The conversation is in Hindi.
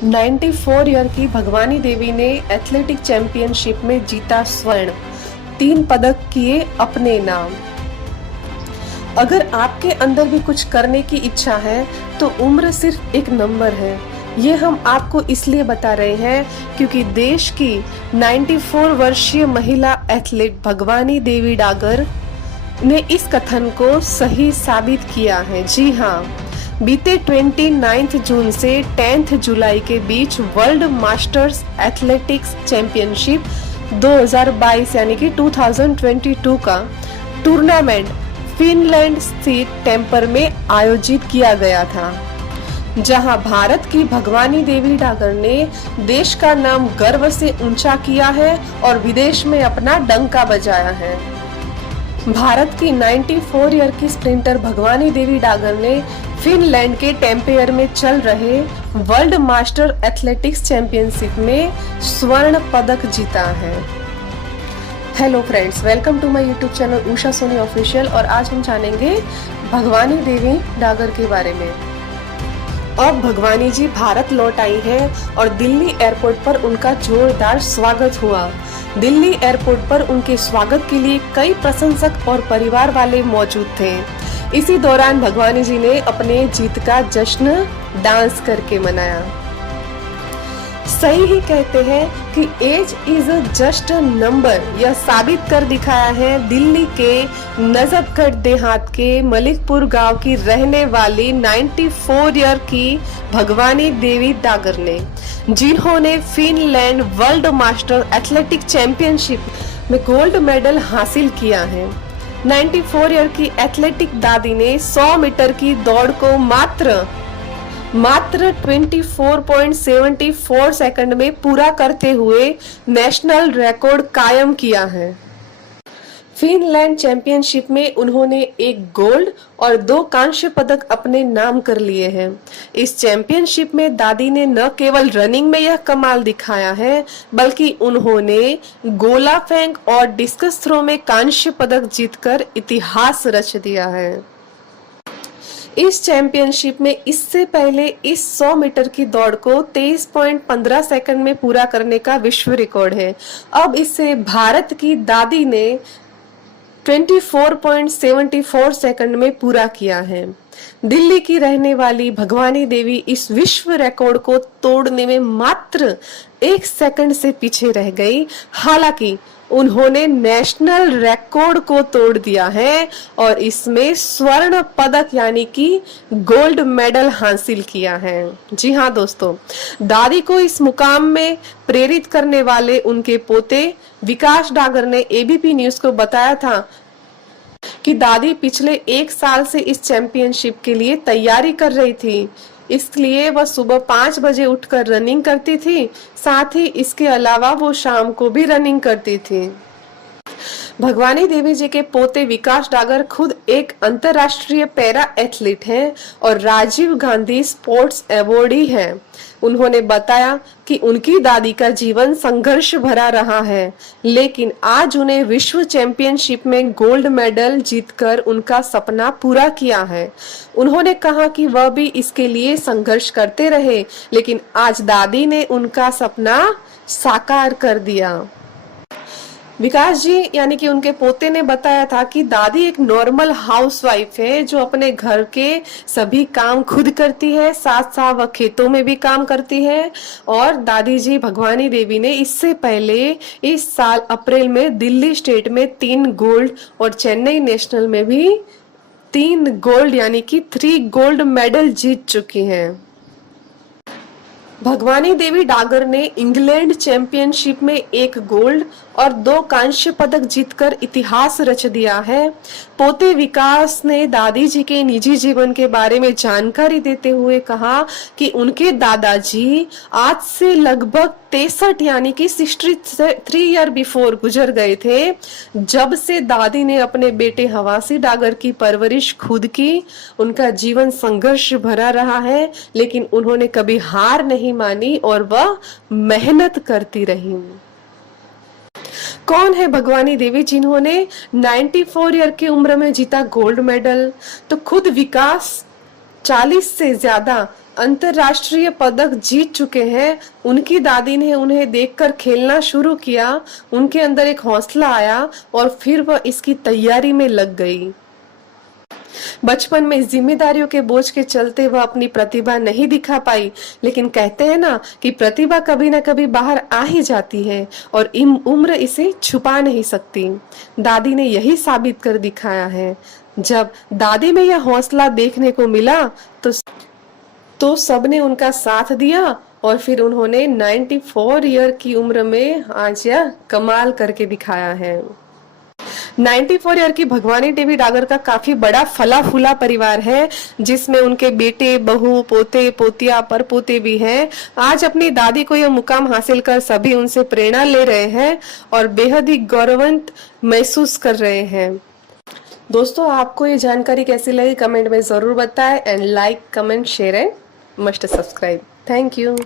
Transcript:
94 ईयर की भगवानी देवी ने एथलेटिक चैंपियनशिप में जीता स्वर्ण, 3 पदक किए अपने नाम। अगर आपके अंदर भी कुछ करने की इच्छा है तो उम्र सिर्फ एक नंबर है। ये हम आपको इसलिए बता रहे हैं क्योंकि देश की 94 वर्षीय महिला एथलीट भगवानी देवी डागर ने इस कथन को सही साबित किया है। जी हाँ, बीते 29 जून से 10 जुलाई के बीच वर्ल्ड मास्टर्स एथलेटिक्स चैंपियनशिप 2022 यानी कि 2022 का टूर्नामेंट फिनलैंड स्थित टेम्पर में आयोजित किया गया था, जहां भारत की भगवानी देवी डागर ने देश का नाम गर्व से ऊंचा किया है और विदेश में अपना डंका बजाया है। भारत की 94 ईयर की स्प्रिंटर भगवानी देवी डागर ने फिनलैंड के टेम्पेयर में चल रहे वर्ल्ड मास्टर एथलेटिक्स चैंपियनशिप में स्वर्ण पदक जीता है। Hello friends, welcome to my YouTube channel Usha Soni official. और आज हम जानेंगे भगवानी देवी डागर के बारे में। अब भगवानी जी भारत लौट आई हैं और दिल्ली एयरपोर्ट पर उनका जोरदार स्वागत हुआ। दिल्ली एयरपोर्ट पर उनके स्वागत के लिए कई प्रशंसक और परिवार वाले मौजूद थे। इसी दौरान भगवानी जी ने अपने जीत का जश्न डांस करके मनाया। सही ही कहते हैं कि age is just a number. यह साबित कर दिखाया है दिल्ली के नजफगढ़ देहात के मलिकपुर गांव की रहने वाली 94 ईयर की भगवानी देवी डागर ने, जिन्होंने Finland world master athletic championship में गोल्ड मेडल हासिल किया है। 94 ईयर की एथलेटिक दादी ने 100 मीटर की दौड़ को मात्र 24.74 सेकंड में पूरा करते हुए नेशनल रिकॉर्ड कायम किया है। फिनलैंड चैंपियनशिप में उन्होंने 1 गोल्ड और 2 कांस्य पदक अपने नाम कर लिए हैं। इस चैंपियनशिप में दादी ने न केवल रनिंग में यह कमाल दिखाया है, बल्कि उन्होंने गोला फेंक और डिस्कस थ्रो में कांस्य पदक जीतकर इतिहास रच दिया है। इस चैंपियनशिप में इससे पहले इस 100 मीटर की दौड़ को 23.15 सेकंड में पूरा करने का विश्व रिकॉर्ड है। अब इसे भारत की दादी ने 24.74 सेकंड में पूरा किया है। दिल्ली की रहने वाली भगवानी देवी इस विश्व रिकॉर्ड को तोड़ने में मात्र 1 सेकंड से पीछे रह गई। हालांकि उन्होंने नेशनल रिकॉर्ड को तोड़ दिया है और इसमें स्वर्ण पदक यानी कि गोल्ड मेडल हासिल किया है। जी हाँ दोस्तों, दादी को इस मुकाम में प्रेरित करने वाले उनके पोते विकास डागर ने एबीपी न्यूज को बताया था कि दादी पिछले 1 साल से इस चैंपियनशिप के लिए तैयारी कर रही थी। इसलिए वह सुबह 5 बजे उठकर रनिंग करती थी। साथ ही इसके अलावा वो शाम को भी रनिंग करती थी। भगवानी देवी जी के पोते विकास डागर खुद एक अंतर्राष्ट्रीय पैरा एथलीट हैं और राजीव गांधी स्पोर्ट्स अवार्डी हैं। उन्होंने बताया कि उनकी दादी का जीवन संघर्ष भरा रहा है, लेकिन आज उन्हें विश्व चैंपियनशिप में गोल्ड मेडल जीतकर उनका सपना पूरा किया है। उन्होंने कहा कि वह भी इसके लिए संघर्ष करते रहे, लेकिन आज दादी ने उनका सपना साकार कर दिया। विकास जी यानी कि उनके पोते ने बताया था कि दादी एक नॉर्मल हाउसवाइफ है जो अपने घर के सभी काम खुद करती है, साथ साथ वह खेतों में भी काम करती है। और दादी जी भगवानी देवी ने इससे पहले इस साल अप्रैल में दिल्ली स्टेट में 3 गोल्ड और चेन्नई नेशनल में भी 3 गोल्ड यानी कि 3 गोल्ड मेडल जीत चुकी हैं। भगवानी देवी डागर ने इंग्लैंड चैंपियनशिप में 1 गोल्ड और 2 कांस्य पदक जीतकर इतिहास रच दिया है। पोते विकास ने दादी जी के निजी जीवन के बारे में जानकारी देते हुए कहा कि उनके दादाजी आज से लगभग 63 यानी कि 63 ईयर बिफोर गुजर गए थे, जब से दादी ने अपने बेटे हवासी डागर की परवरिश खुद की। उनका जीवन संघर्ष भरा रहा है, लेकिन उन्होंने कभी हार नहीं मानी और वह मेहनत करती रही। कौन है भगवानी देवी जिन्होंने 94 ईयर की उम्र में जीता गोल्ड मेडल? तो खुद विकास 40 से ज्यादा अंतरराष्ट्रीय पदक जीत चुके हैं, उनकी दादी ने उन्हें देखकर खेलना शुरू किया। उनके अंदर एक हौसला आया और फिर वह इसकी तैयारी में लग गई। बचपन में जिम्मेदारियों के बोझ के चलते वह अपनी प्रतिभा नहीं दिखा पाई, लेकिन कहते हैं ना कि प्रतिभा कभी ना कभी बाहर आ ही जाती है और उम्र इसे छुपा नहीं सकती। दादी ने यही साबित कर दिखाया है। जब दादी में यह हौसला देखने को मिला तो सबने उनका साथ दिया और फिर उन्होंने 94 ईयर की उम्र में आज यह कमाल करके दिखाया है। 94 ईयर की भगवानी देवी डागर का काफी बड़ा फला फूला परिवार है, जिसमें उनके बेटे, बहू, पोते, पोतिया, परपोते भी हैं। आज अपनी दादी को यह मुकाम हासिल कर सभी उनसे प्रेरणा ले रहे हैं और बेहद ही गौरवान्वित महसूस कर रहे हैं। दोस्तों, आपको ये जानकारी कैसी लगी कमेंट में जरूर बताएं and like, comment, share and must subscribe. Thank you.